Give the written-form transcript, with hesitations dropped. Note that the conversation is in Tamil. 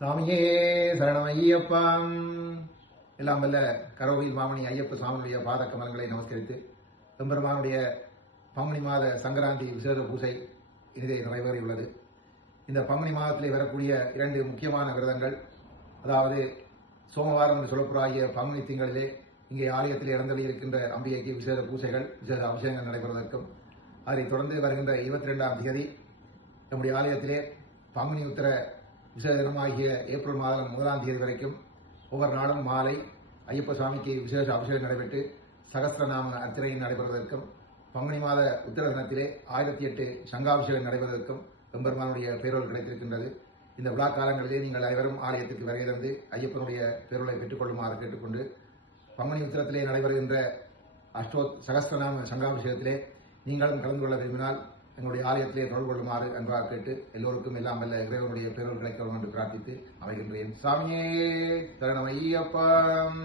சாமியே சரணம் ஐயப்பாம். எல்லாம் வல்ல கரோவில் மாமணி ஐயப்ப சுவாமியுடைய பாத கமலங்களை நமஸ்கரித்து எம்பெருமானுடைய பங்குனி மாத சங்கராந்தி விசேஷ பூசை இனிதே நிறைவேறியுள்ளது. இந்த பங்குனி மாதத்திலே வரக்கூடிய இரண்டு முக்கியமான விரதங்கள், அதாவது சோமவாரம் என்று சொல்லப்படாகிய பங்குனி திங்களிலே இங்கே ஆலயத்தில் இறந்தடி இருக்கின்ற அம்பிகைக்கு விசேஷ பூசைகள், விசேஷ அபிஷேகங்கள் நடைபெறுவதற்கும், அதைத் தொடர்ந்து வருகின்ற 22ஆம் தேதி நம்முடைய ஆலயத்திலே பங்குனி உத்தர விசேஷ தினமாகிய ஏப்ரல் மாதம் 1ஆம் தேதி வரைக்கும் ஒவ்வொரு நாளும் மாலை ஐயப்ப சுவாமிக்கு விசேஷ அபிஷேகம் நடைபெற்று சகஸ்திரநாம அர்ச்சனையும் நடைபெறுவதற்கும், பங்குனி மாத உத்தர தினத்திலே 1008 சங்காபிஷேகம் நடைபெறுவதற்கும் எம்பெருமானுடைய பேரொருள் கிடைத்திருக்கின்றது. இந்த விழா காலங்களிலே நீங்கள் அனைவரும் ஆலயத்திற்கு வருகை தந்து ஐயப்பனுடைய பேரொருளை பெற்றுக் கொள்ளுமாறு கேட்டுக்கொண்டு, பங்குனி உத்தரத்திலே நடைபெறுகின்ற சகஸ்திரநாம சங்காபிஷேகத்திலே நீங்களும் கலந்து கொள்ள விரும்பினால் எங்களுடைய ஆலயத்திலே தொடர்பு கொள்ளுமாறு அன்பாக கேட்டு, எல்லோருக்கும் எல்லாம் வல்ல இறைவனுடைய பேரொருள் கிடைக்க வேண்டும் என்று பிரார்த்தித்து அமைகின்றேன். சாமியே சரணம் ஐயப்பம்.